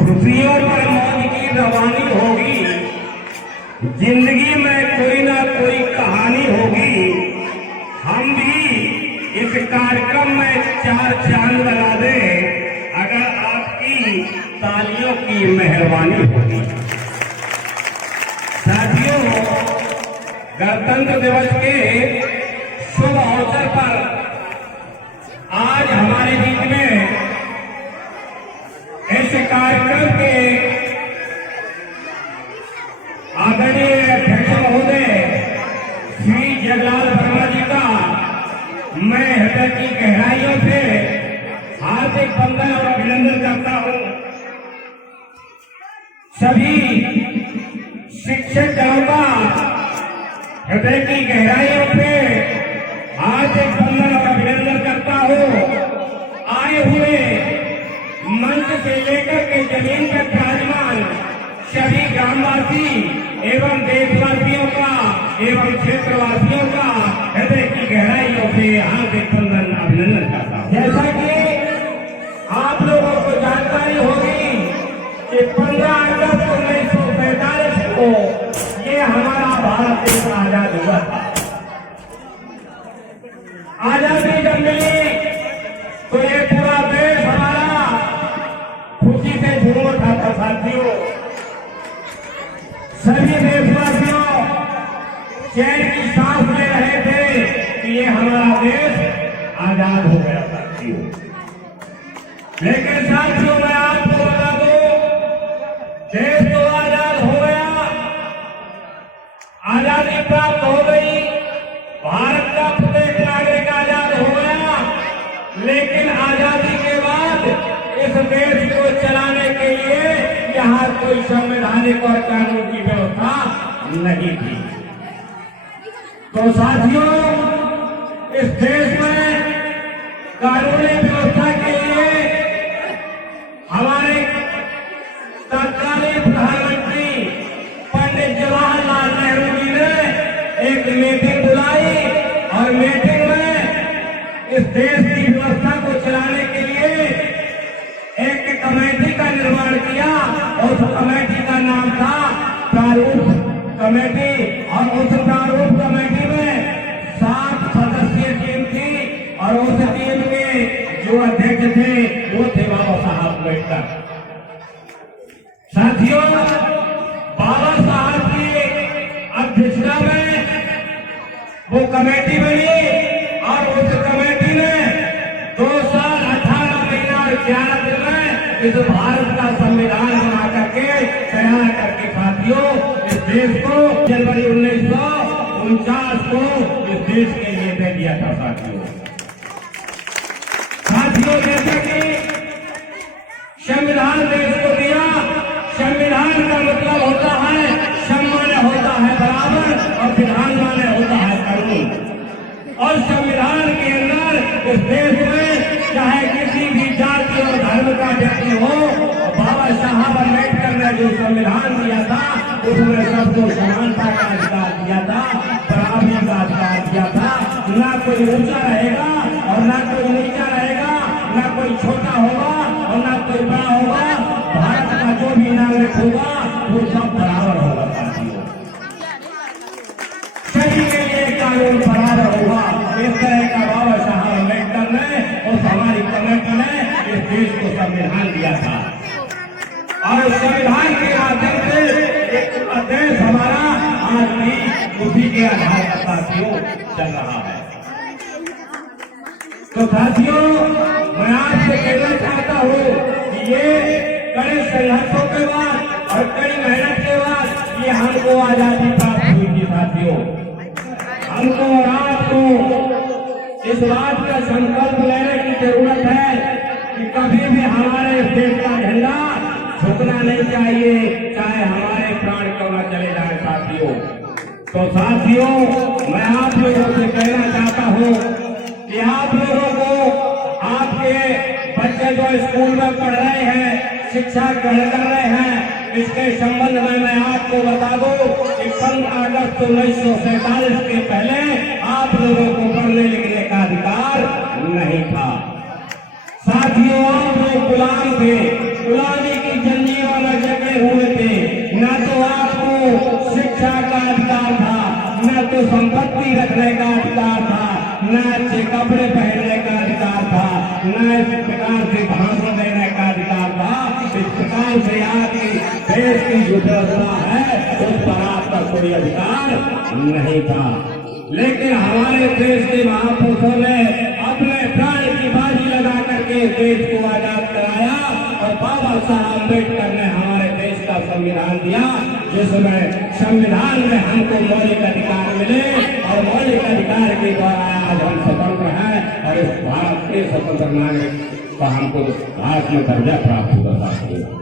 खुशियों पर मौज की रवानी होगी, जिंदगी में कोई ना कोई कहानी होगी। हम भी इस कार्यक्रम में चार चांद लगा दें अगर आपकी तालियों की मेहरबानी होगी। साथियों, गणतंत्र दिवस के शुभ अवसर पर आज हमारे बीच में इस कार्यक्रम के आदरणीय अध्यक्ष महोदय श्री जगलाल वर्मा जी का मैं हृदय की गहराइयों से हार्दिक वंदन और अभिनंदन करता हूं। सभी शिक्षक जनों का हृदय की गहराइयों से हार्दिक वंदन और अभिनंदन करता हूं। आए हुए मंच से लेकर के जमीन पर विराजमान सभी ग्रामवासी एवं देशवासियों का एवं क्षेत्रवासियों का हृदय की गहराइयों से हार्दिक वंदन अभिनंदन करता हूं। जैसा कि आप लोगों को जानकारी होगी कि 15 अगस्त 1947 को ये हमारा भारत देश आजाद हुआ था। आजादी जब मिली तो ये पूरा देश हमारा खुशी से झूम उठा था। साथियों, सभी देशवासियों चैन की सांस ले रहे थे कि ये हमारा देश आजाद हो गया। साथियों, लेकिन साथियों मैं आपको बता दूं, देश तो आजाद हो गया, आजादी प्राप्त हो गई, भारत का प्रत्येक नागरिक आजाद हो गया, लेकिन आजादी के बाद इस देश को चलाने के लिए यहाँ कोई संवैधानिक और कानून की व्यवस्था नहीं थी। तो साथियों, इस देश में कानूनी व्यवस्था के लिए हमारे तत्कालीन प्रधानमंत्री पंडित जवाहरलाल नेहरू जी ने एक मीटिंग बुलाई और मीटिंग में इस देश की व्यवस्था को चलाने के लिए एक कमेटी का निर्माण किया और उस कमेटी का नाम था प्रारूप कमेटी। और उस प्रारूप कमेटी में 7 सदस्यीय टीम थी और उस टीम के जो अध्यक्ष थे वो थे बाबा साहब अम्बेडकर। साथियों, बाबा साहब की अध्यक्षता में वो कमेटी बनी और उस कमेटी ने 2 साल 18 महीना और 11 दिन में इस भारत का संविधान बना करके तैयार करके साथियों इस देश को जनवरी 1949 को इस देश के लिए दे दिया था। साथियों, जैसे कि संविधान देश को दिया, संविधान का मतलब होता है सम्मान होता है बराबर और विधान माने होता है कानून। और संविधान के अंदर इस देश में चाहे किसी भी जाति और धर्म का व्यक्ति हो, बाबा साहब अम्बेडकर ने जो संविधान दिया था उसमें सबको समानता का अधिकार दिया था, बराबरी का अधिकार दिया था। ना कोई ऊंचा रहेगा और ना कोई नीचा रहेगा, ना कोई छोटा होगा और ना कोई बड़ा होगा। भारत का जो भी नागरिक होगा वो सब बराबर होगा। साथियों, सभी के लिए कानून बराबर होगा। इस तरह का बाबा साहब अम्बेडकर ने और हमारी कमेटी ने इस देश को संविधान दिया था और संविधान के माध्यम से एक देश हमारा आज भी उसी के आधार पर साथियों चल रहा है। तो साथियों, मैं आपसे कहना चाहता हूँ कि ये कड़े संघर्षों के बाद और कड़ी मेहनत के बाद ये हमको आजादी प्राप्त हुई थी। साथियों, हमको और आपको इस बात का संकल्प लेने की जरूरत है कि कभी भी हमारे देश का झंडा झुकना नहीं चाहिए, चाहे हमारे प्राण क्यों न चले जाए। साथियों, तो साथियों, मैं आप लोगों से कहना चाहता हूँ कि आप लोगों को आपके बच्चे जो स्कूल में पढ़ रहे हैं, शिक्षा ग्रहण कर रहे हैं, इसके संबंध में मैं आपको बता दूं कि 15 अगस्त 1947 के पहले आप लोगों को पढ़ने लिखने का अधिकार नहीं था। साथियों, आप लोग गुलाम थे, गुलामी की जंजीर शिक्षा का अधिकार था, न तो संपत्ति रखने का अधिकार था, न अच्छे कपड़े पहनने का अधिकार था, न इस प्रकार से भाषण देने का अधिकार था। इस प्रकार से आपकी देश की जो व्यवस्था है उस पर आपका कोई अधिकार नहीं था। लेकिन हमारे देश के महापुरुषों ने अपने प्राण की बाजी लगा करके देश को आजाद कराया और बाबा साहब अम्बेडकर ने हमारे देश का संविधान दिया, जिसमें संविधान में हमको मौलिक अधिकार मिले और मौलिक अधिकार के द्वारा आज हम स्वतंत्र हैं और इस भारत के स्वतंत्र नागरिक का हमको आत्म दर्जा प्राप्त होता है।